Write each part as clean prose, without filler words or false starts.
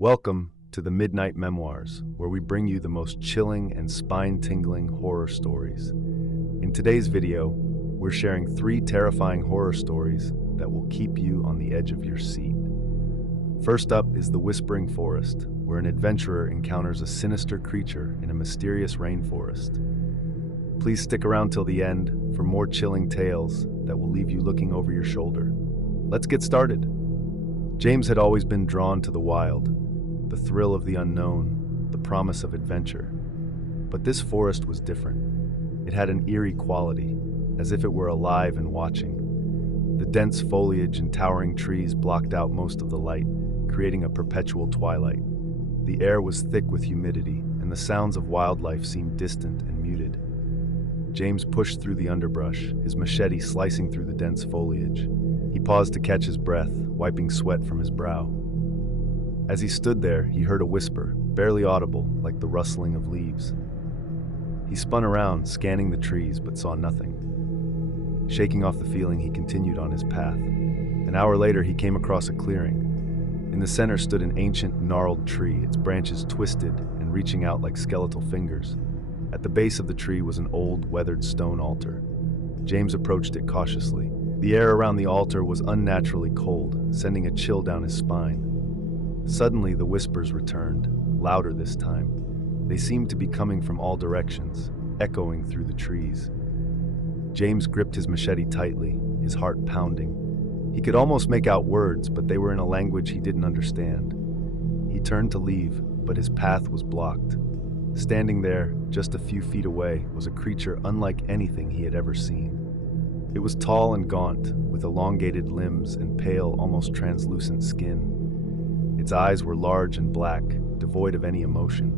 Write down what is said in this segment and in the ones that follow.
Welcome to the Midnight Memoirs, where we bring you the most chilling and spine-tingling horror stories. In today's video, we're sharing 3 terrifying horror stories that will keep you on the edge of your seat. First up is The Whispering Forest, where an adventurer encounters a sinister creature in a mysterious rainforest. Please stick around till the end for more chilling tales that will leave you looking over your shoulder. Let's get started. James had always been drawn to the wild, the thrill of the unknown, the promise of adventure. But this forest was different. It had an eerie quality, as if it were alive and watching. The dense foliage and towering trees blocked out most of the light, creating a perpetual twilight. The air was thick with humidity, and the sounds of wildlife seemed distant and muted. James pushed through the underbrush, his machete slicing through the dense foliage. He paused to catch his breath, wiping sweat from his brow. As he stood there, he heard a whisper, barely audible, like the rustling of leaves. He spun around, scanning the trees, but saw nothing. Shaking off the feeling, he continued on his path. An hour later, he came across a clearing. In the center stood an ancient, gnarled tree, its branches twisted and reaching out like skeletal fingers. At the base of the tree was an old, weathered stone altar. James approached it cautiously. The air around the altar was unnaturally cold, sending a chill down his spine. Suddenly, the whispers returned, louder this time. They seemed to be coming from all directions, echoing through the trees. James gripped his machete tightly, his heart pounding. He could almost make out words, but they were in a language he didn't understand. He turned to leave, but his path was blocked. Standing there, just a few feet away, was a creature unlike anything he had ever seen. It was tall and gaunt, with elongated limbs and pale, almost translucent skin. Its eyes were large and black, devoid of any emotion.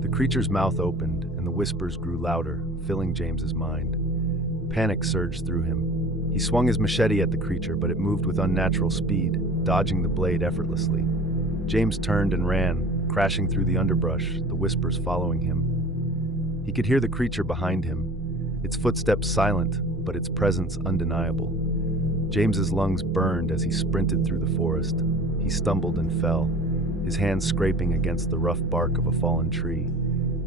The creature's mouth opened, and the whispers grew louder, filling James's mind. Panic surged through him. He swung his machete at the creature, but it moved with unnatural speed, dodging the blade effortlessly. James turned and ran, crashing through the underbrush, the whispers following him. He could hear the creature behind him, its footsteps silent, but its presence undeniable. James's lungs burned as he sprinted through the forest. He stumbled and fell, his hands scraping against the rough bark of a fallen tree.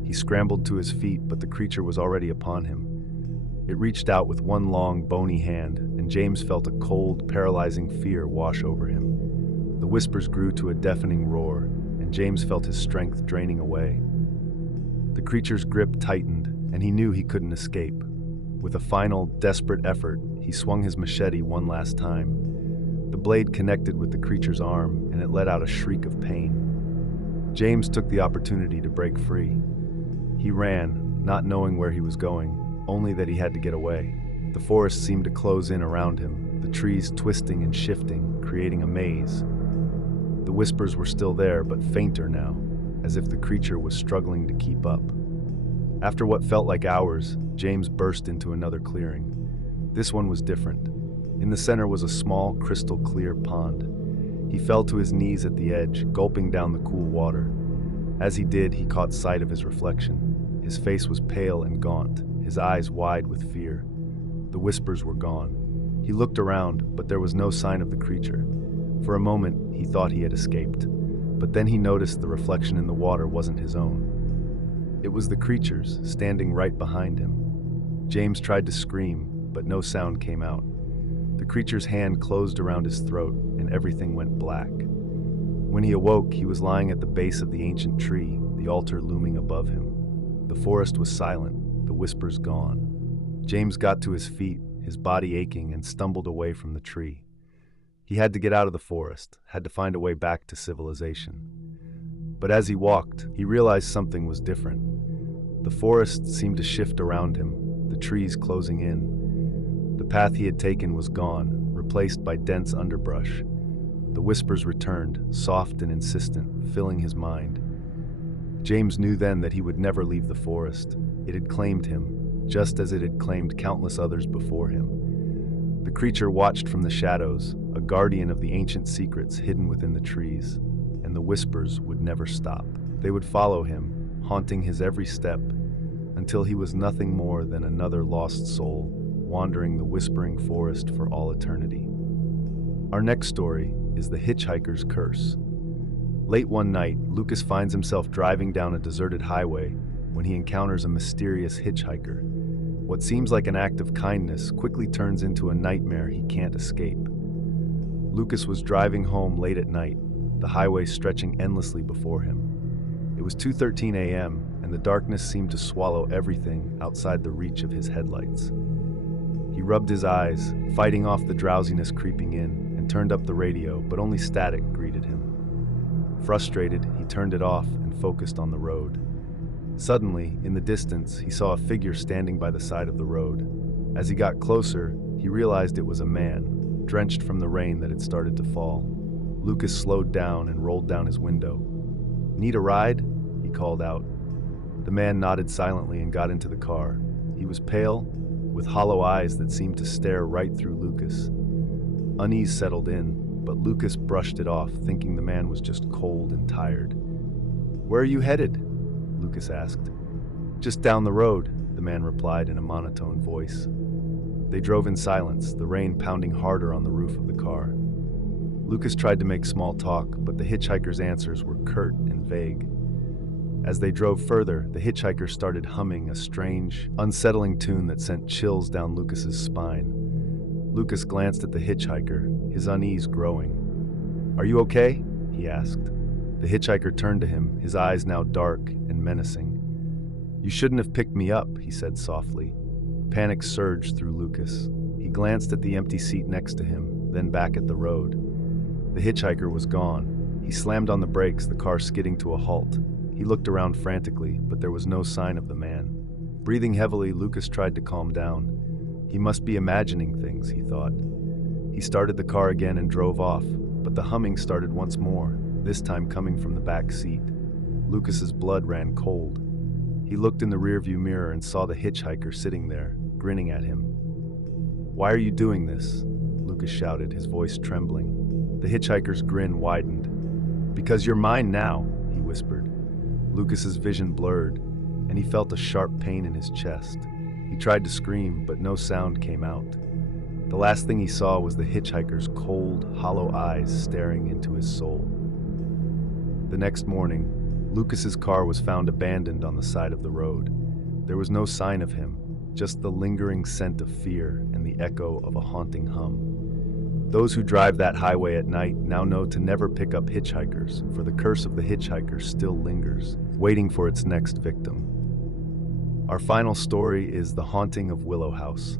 He scrambled to his feet, but the creature was already upon him. It reached out with one long, bony hand, and James felt a cold, paralyzing fear wash over him. The whispers grew to a deafening roar, and James felt his strength draining away. The creature's grip tightened, and he knew he couldn't escape. With a final, desperate effort, he swung his machete one last time. The blade connected with the creature's arm, and it let out a shriek of pain. James took the opportunity to break free. He ran, not knowing where he was going, only that he had to get away. The forest seemed to close in around him, the trees twisting and shifting, creating a maze. The whispers were still there, but fainter now, as if the creature was struggling to keep up. After what felt like hours, James burst into another clearing. This one was different. In the center was a small, crystal-clear pond. He fell to his knees at the edge, gulping down the cool water. As he did, he caught sight of his reflection. His face was pale and gaunt, his eyes wide with fear. The whispers were gone. He looked around, but there was no sign of the creature. For a moment, he thought he had escaped. But then he noticed the reflection in the water wasn't his own. It was the creature's, standing right behind him. James tried to scream, but no sound came out. The creature's hand closed around his throat, and everything went black. When he awoke, he was lying at the base of the ancient tree, the altar looming above him. The forest was silent, the whispers gone. James got to his feet, his body aching, and stumbled away from the tree. He had to get out of the forest, had to find a way back to civilization. But as he walked, he realized something was different. The forest seemed to shift around him, the trees closing in. The path he had taken was gone, replaced by dense underbrush. The whispers returned, soft and insistent, filling his mind. James knew then that he would never leave the forest. It had claimed him, just as it had claimed countless others before him. The creature watched from the shadows, a guardian of the ancient secrets hidden within the trees, and the whispers would never stop. They would follow him, haunting his every step, until he was nothing more than another lost soul, wandering the whispering forest for all eternity. Our next story is The Hitchhiker's Curse. Late one night, Lucas finds himself driving down a deserted highway when he encounters a mysterious hitchhiker. What seems like an act of kindness quickly turns into a nightmare he can't escape. Lucas was driving home late at night, the highway stretching endlessly before him. It was 2:13 a.m., and the darkness seemed to swallow everything outside the reach of his headlights. He rubbed his eyes, fighting off the drowsiness creeping in, and turned up the radio, but only static greeted him. Frustrated, he turned it off and focused on the road. Suddenly, in the distance, he saw a figure standing by the side of the road. As he got closer, he realized it was a man, drenched from the rain that had started to fall. Lucas slowed down and rolled down his window. "Need a ride?" he called out. The man nodded silently and got into the car. He was pale, with hollow eyes that seemed to stare right through Lucas. Unease settled in, but Lucas brushed it off, thinking the man was just cold and tired. "Where are you headed?" Lucas asked. "Just down the road," the man replied in a monotone voice. They drove in silence, the rain pounding harder on the roof of the car. Lucas tried to make small talk, but the hitchhiker's answers were curt and vague. As they drove further, the hitchhiker started humming a strange, unsettling tune that sent chills down Lucas's spine. Lucas glanced at the hitchhiker, his unease growing. "Are you okay?" he asked. The hitchhiker turned to him, his eyes now dark and menacing. "You shouldn't have picked me up," he said softly. Panic surged through Lucas. He glanced at the empty seat next to him, then back at the road. The hitchhiker was gone. He slammed on the brakes, the car skidding to a halt. He looked around frantically, but there was no sign of the man. Breathing heavily, Lucas tried to calm down. He must be imagining things, he thought. He started the car again and drove off, but the humming started once more, this time coming from the back seat. Lucas's blood ran cold. He looked in the rearview mirror and saw the hitchhiker sitting there, grinning at him. "Why are you doing this?" Lucas shouted, his voice trembling. The hitchhiker's grin widened. "Because you're mine now," he whispered. Lucas's vision blurred, and he felt a sharp pain in his chest. He tried to scream, but no sound came out. The last thing he saw was the hitchhiker's cold, hollow eyes staring into his soul. The next morning, Lucas's car was found abandoned on the side of the road. There was no sign of him, just the lingering scent of fear and the echo of a haunting hum. Those who drive that highway at night now know to never pick up hitchhikers, for the curse of the hitchhiker still lingers, waiting for its next victim. Our final story is The Haunting of Willow House.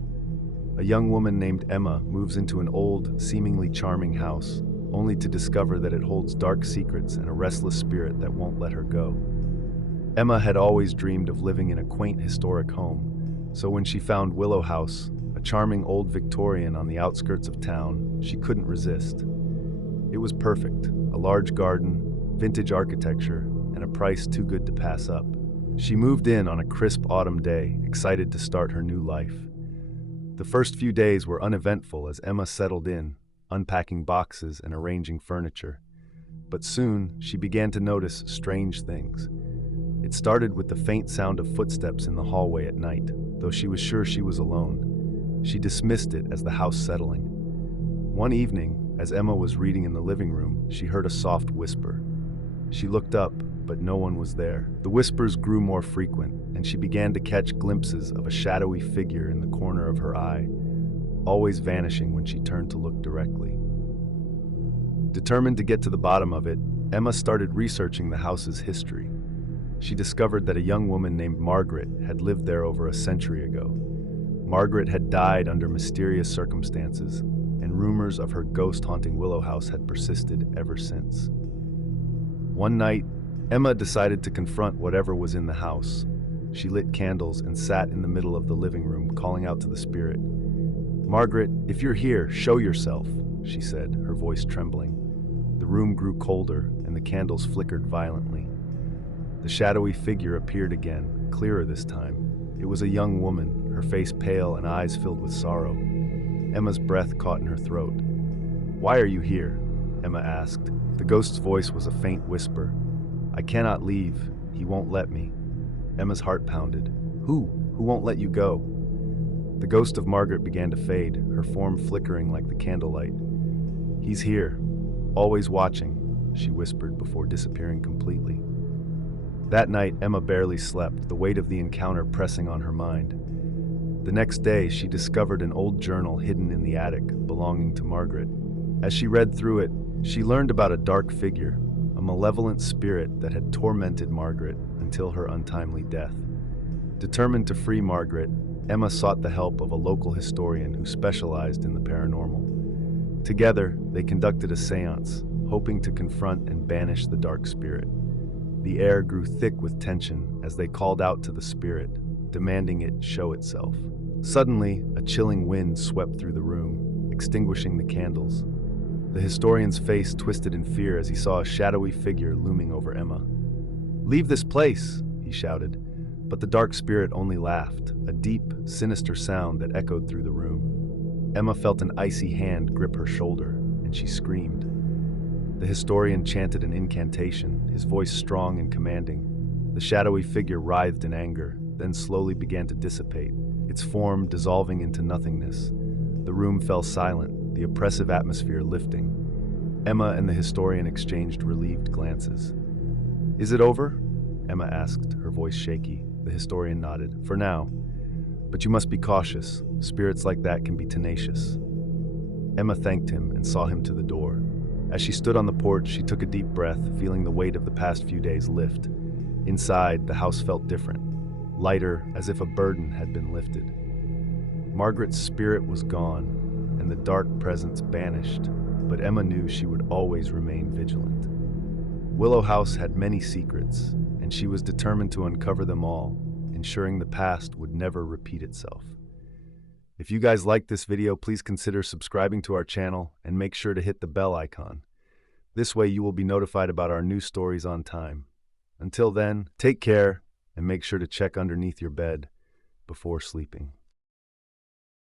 A young woman named Emma moves into an old, seemingly charming house, only to discover that it holds dark secrets and a restless spirit that won't let her go. Emma had always dreamed of living in a quaint historic home, so when she found Willow House, a charming old Victorian on the outskirts of town, she couldn't resist. It was perfect, a large garden, vintage architecture, and a price too good to pass up. She moved in on a crisp autumn day, excited to start her new life. The first few days were uneventful as Emma settled in, unpacking boxes and arranging furniture. But soon, she began to notice strange things. It started with the faint sound of footsteps in the hallway at night, though she was sure she was alone. She dismissed it as the house settling. One evening, as Emma was reading in the living room, she heard a soft whisper. She looked up, but no one was there. The whispers grew more frequent, and she began to catch glimpses of a shadowy figure in the corner of her eye, always vanishing when she turned to look directly. Determined to get to the bottom of it, Emma started researching the house's history. She discovered that a young woman named Margaret had lived there over a century ago. Margaret had died under mysterious circumstances, and rumors of her ghost haunting Willow House had persisted ever since. One night, Emma decided to confront whatever was in the house. She lit candles and sat in the middle of the living room, calling out to the spirit. "Margaret, if you're here, show yourself," she said, her voice trembling. The room grew colder, and the candles flickered violently. The shadowy figure appeared again, clearer this time. It was a young woman, her face pale and eyes filled with sorrow. Emma's breath caught in her throat. "Why are you here?" Emma asked. The ghost's voice was a faint whisper. "I cannot leave. He won't let me." Emma's heart pounded. Who won't let you go?" The ghost of Margaret began to fade, her form flickering like the candlelight. "He's here, always watching. she whispered before disappearing completely. That night, Emma barely slept, the weight of the encounter pressing on her mind. The next day, she discovered an old journal hidden in the attic, belonging to Margaret. As she read through it, she learned about a dark figure, a malevolent spirit that had tormented Margaret until her untimely death. Determined to free Margaret, Emma sought the help of a local historian who specialized in the paranormal. Together, they conducted a seance, hoping to confront and banish the dark spirit. The air grew thick with tension as they called out to the spirit, demanding it show itself. Suddenly, a chilling wind swept through the room, extinguishing the candles. The historian's face twisted in fear as he saw a shadowy figure looming over Emma. "Leave this place!" he shouted, but the dark spirit only laughed, a deep, sinister sound that echoed through the room. Emma felt an icy hand grip her shoulder, and she screamed. The historian chanted an incantation, his voice strong and commanding. The shadowy figure writhed in anger, then slowly began to dissipate, its form dissolving into nothingness. The room fell silent, the oppressive atmosphere lifting. Emma and the historian exchanged relieved glances. "Is it over?" Emma asked, her voice shaky. The historian nodded. "For now. But you must be cautious. Spirits like that can be tenacious." Emma thanked him and saw him to the door. As she stood on the porch, she took a deep breath, feeling the weight of the past few days lift. Inside, the house felt different, lighter, as if a burden had been lifted. Margaret's spirit was gone, and the dark presence banished, but Emma knew she would always remain vigilant. Willow House had many secrets, and she was determined to uncover them all, ensuring the past would never repeat itself. If you guys liked this video, please consider subscribing to our channel and make sure to hit the bell icon. This way you will be notified about our new stories on time. Until then, take care and make sure to check underneath your bed before sleeping.